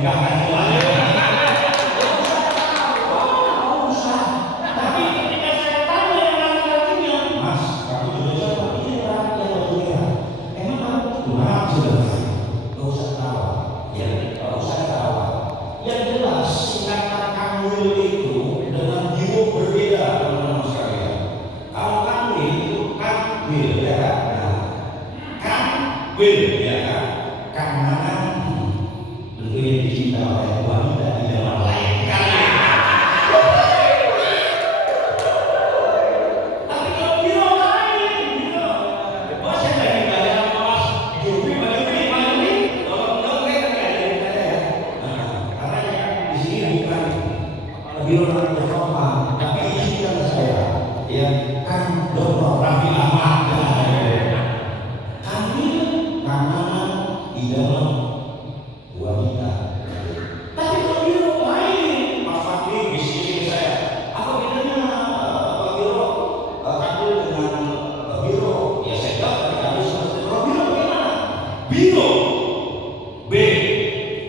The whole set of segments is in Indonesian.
menikahkan semuanya. Tapi ketika saya tanya yang laki-lakinya, Mas, kamu juga siapa? Ini orang yang baju merah. Emang kamu gimana sudah? Gak usah tahu. Ya, gak usah tahu. Yang jelas singkatan Kanwil itu dengan Biro berbeda, teman-teman sekalian. Kalau Kanwil itu Kanwil ya kan? Nah, Kanwil ya kan? Kanan tentunya dicinta oleh wanita di dalam lain. Tapi kalau Biro lain, Biro. Oh, saya lagi belajar sama Mas Jufri, Mas Jufri. Kalau enggak kan ada yang saya ya. Karena di sini bukan Biro yang bersopan, tapi izinkan saya yang kan Dr. Raffi Ahmad. Kami kanan di dalam wanita. Tapi kalau Biro lain, Mas Fadli bisnis saya. Apa bedanya Pak Biro Kanwil dengan Biro? Ya saya jawab tadi kami seperti itu. Kalau Biro bagaimana? Biro B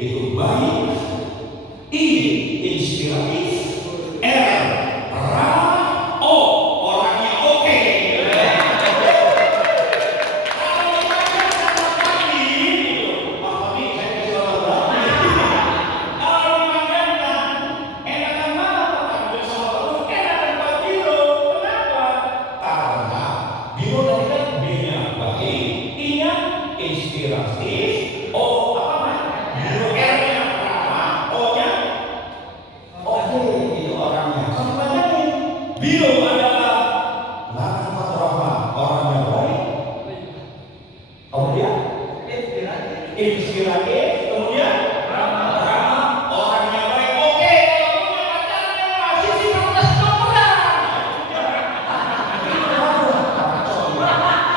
itu baik, I inspiratif, R ramah, O orangnya oke. Kalau ditanya sama Fadli, Mas Fadli saya kasih orang kalau dipandangkan enakan mana Pak Kanwil sama Pak Biro? Enakan Pak Biro. Kenapa? Karena Biro tadi kan B-nya baik, I-nya inspiratif, O apa namanya? Biro R-nya ramah, O-nya oke, itu orangnya. Kamu bayangin, Biro adalah Nana Fatrahman, orangnya baik. Kemudian inspiratif, kemudian ramah, orangnya baik. Oke, kalau punya pacarnya masih sih fakultas kedokteran.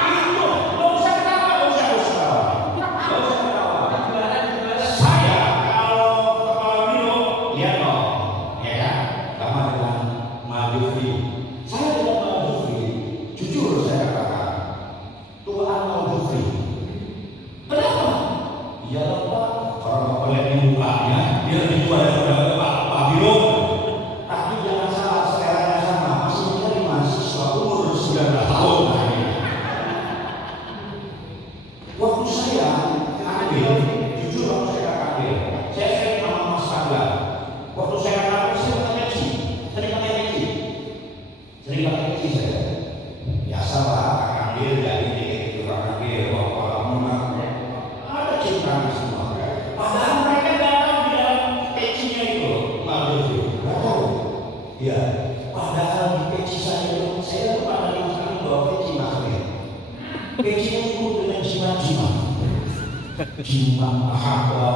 Itu, nggak usah ketawa, nggak usah ketawa. Saya kalau kepala Biro, lihat dong, ya kan, sama dengan Mbak Jufri. Saya dengan Mbak Jufri, jujur saya katakan, tuaan Mbak Jufri. Kenapa? Ya Pak, orang Bapak lihat di mukanya, dia lebih tua daripada Pak Biro. Tapi jangan salah, seleranya sama, masih menjadi mahasiswa umur 19 tahun. Waktu saya ambil, jujur waktu saya ambil, saya sering sama Mas Angga. Waktu saya ambil, saya pakai peci, sering pakai peci saya. Biasa lah, ambil jadi itu ambil, bawa ada cinta semua. Padahal mereka nggak tahu di dalam pecinya itu, Mbak Jufri, nggak tahu. Ya, padahal di peci saya itu, saya tuh pada sekali bawa peci Mas Angga. Pecinya itu dengan jimat-jimat. Jimat ahaba,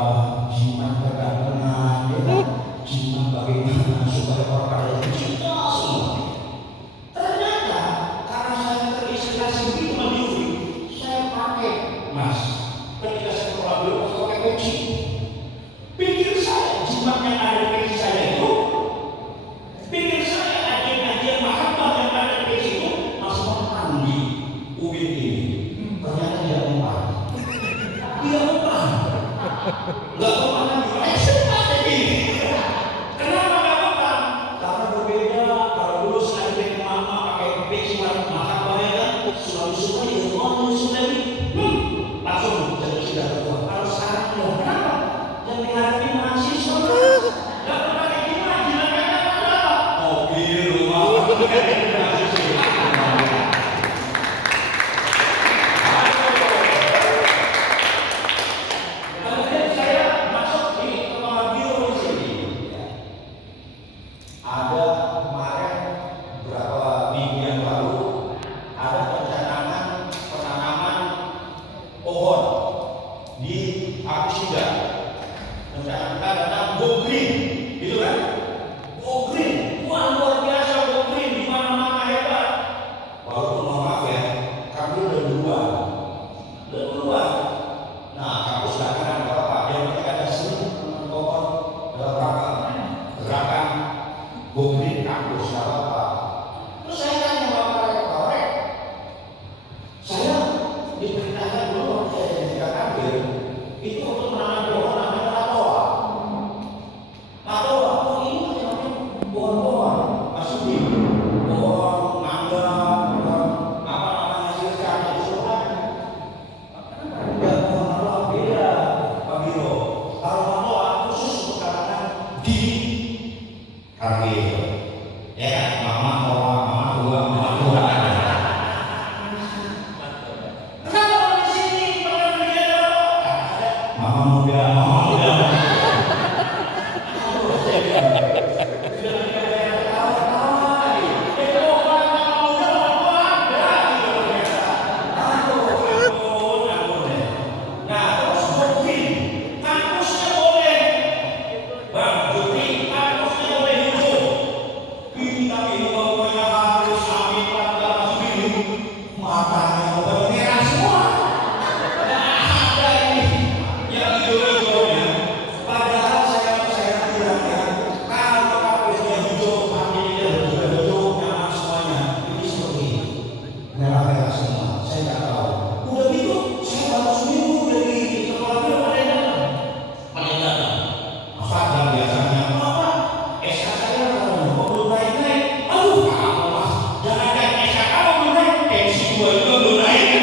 jimat kegantengan, ya kan? Jimat bagaimana supaya orang itu cinta semua. Ternyata karena saya terinspirasi begitu Mbak Jufri, saya pakai Mas. Ketika saya keluar dulu, saya pakai peci. Pikir saya jimat yang ada di peci saya itu, pikir saya ajian-ajian mahabbah yang ada di peci itu masih mempan di ubin ini. Ternyata tidak mempan. Tidak mempan. Nggak mempan lagi. Pakai ini. Kenapa nggak mempan? Karena berbeda. Kalau dulu saya dari mama pakai peci mahabbah ya kan, suami-suami itu mau suami, langsung jadi sudah tua. Kalau sekarang tidak, kenapa? Yang dihadapi mahasiswa nggak pernah kayak gimana? Jimatnya apa? Mobil, rumah, kemudian saya masuk di kepala Biro di sini. Ada kemarin beberapa minggu yang lalu ada penanaman pohon di Akusida. Rencana Rapi itu. Ya kan, mama tua, mama tua, mama tua. Kenapa kalau di sini pernah beliau? Mama muda, mama muda. Matanya udah merah semua. Ada ini yang hijau-hijaunya. Padahal saya bilangnya kalau kakusnya hijau, sampingnya juga hijau, nyaman semuanya. Ini seperti ini, merah-merah semua. Saya nggak tahu. Udah gitu, saya baru seminggu jadi kepala biro pada yang datang. Sadar biasanya, apa? SK saya kok belum naik-naik. Aduh, kamu mas, jangan-jangan SK kamu belum naik. Tensi gua juga belum naik.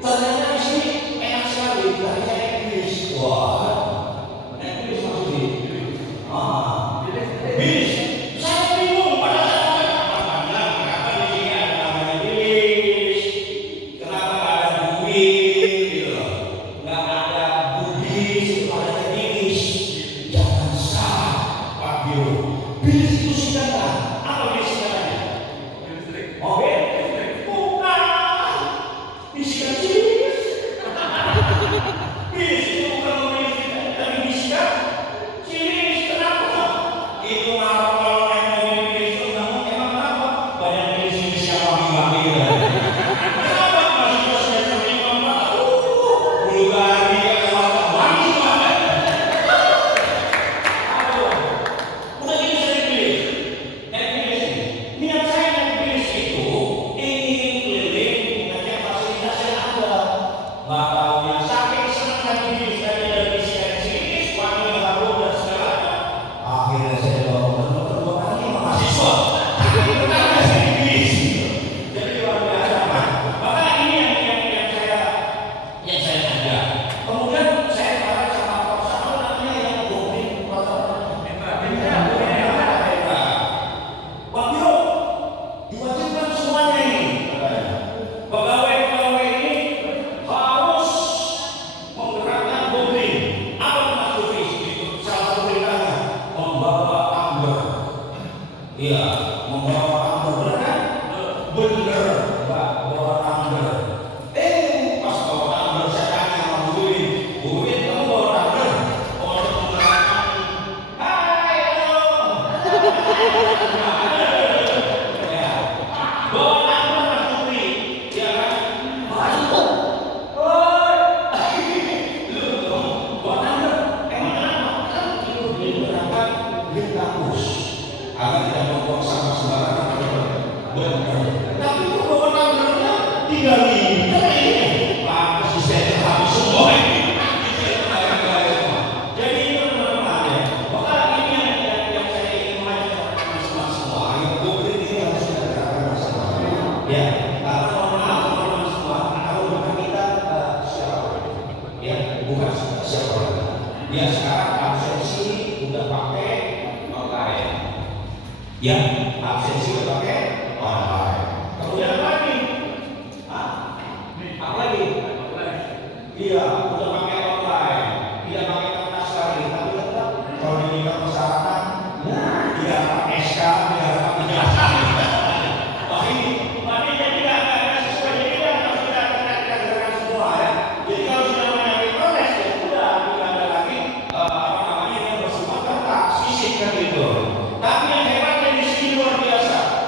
Ternyata di sini enak sekali. Tadi saya naik bis. Wah, naik bis maksudnya. Bis. Saya bingung pada saat kenapa di sini ada namanya bis. Kenapa nggak ada buin gitu loh. Nggak ada budis, ada bis. Jangan salah, Pak Biro. Bis itu singkatan. Apa bis singkatannya? Mobil? Bukan. Bisikan cilis. Bis itu bukan mobil listrik, tapi bisikan cilis. Kenapa? Itu kalau naik mobil bis itu emang kenapa? Banyak cilis-cilis yang wangi-wangi gitu. Kenapa? Masih bosnya terima Pak. Bulu gari yang warna wangi banget. Aduh. Udah gitu saya naik bis. Naik bis ini. Niat saya naik bis itu ingin keliling mengecek fasilitas yang ada. Nggak taunya saking senang naik bis tadi ada bisikan cilis, wangi harum dan segala. Akhirnya saya bawa motor dua kali sama mahasiswa. Tapi pertama saya naik bis. Jadi luar biasa. Maka ini yang saya tanya. Kemudian saya tertarik sama namanya yang goblin motor. Pak Biro, diwajibkan semuanya ini. Pegawai-pegawai ini harus menggerakkan goblin. Apa itu Mas Lutfi? Itu salah satu perintahnya membawa tumbler. Iya, membawa tumbler, benar kan? Bener, Mbak, bawa tumbler. Pas bawa tumbler saya tanya sama Bu Wiwin, kamu bawa tumbler? Untuk menggerakkan. Hai, halo. Ya, bawa tumbler Mas Lutfi, ya kan? Waduh. Bawa tumbler. Emang kenapa? Kan itu digerakkan di kampus agar tidak membuang sampah sembarangan. Benar. Tapi kok bawa tumblernya 3 liter ini? Pantas di saya habis semua ini. Jadi itu teman-teman ya. Maka ini yang saya ingin mengajak teman-teman semua. Yang goblin ini harus kita gerakkan bersama. Ya, karena mohon maaf teman-teman semua, kalau bukan kita siapa? Ya, bukan siapa lagi. Ya sekarang absensi udah pakai online. Ya, absensi udah pakai online. Kemudian apa lagi? Apa lagi? Iya, udah pakai online. Tidak pakai kertas lagi, tapi tetap kalau diminta persyaratan, tidak pakai SK, tidak pakai ijazah. Wah ini jadi nggak sesuai. Jadi harus kita gerakkan semua ya. Jadi kalau sudah menyampai proses ya sudah tidak ada lagi yang bersifat kertas fisik kan gitu. Tapi yang hebatnya di sini luar biasa.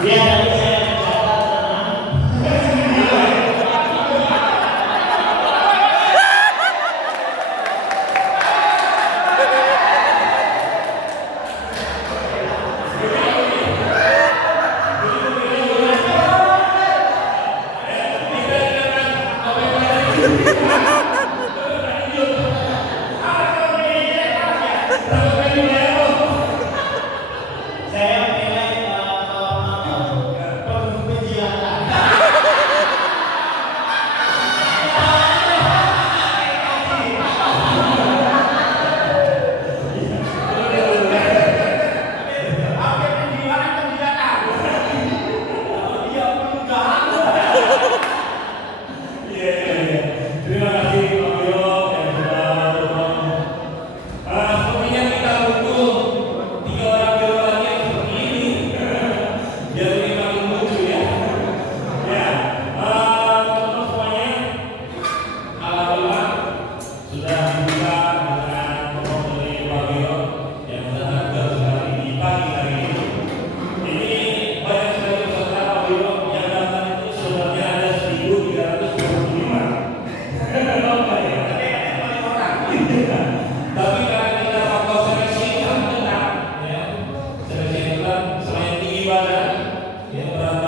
Ya tadi saya mencatat tenang. Saya menilai penuh penjelasan. Apa penjiwaan? Dia penunggang. Iya, iya, iya. Terima kasih Pak Yo yang sudah bergabung. Sepertinya kita butuh 3 orang Yo lagi yang seperti ini. Biar lebih makin lucu ya. Ya, teman-teman semuanya, alhamdulillah sudah dibuka dengan perform dari Pak Yo yang sangat bagus sekali di pagi hari ini. Ini banyak sekali peserta Pak Yo yang datang itu sebenarnya ada 1.325. Apa ya? Tapi karena kita faktor seleksi yang ketat, ya, seleksi yang ketat, selain tinggi badan, ya, berat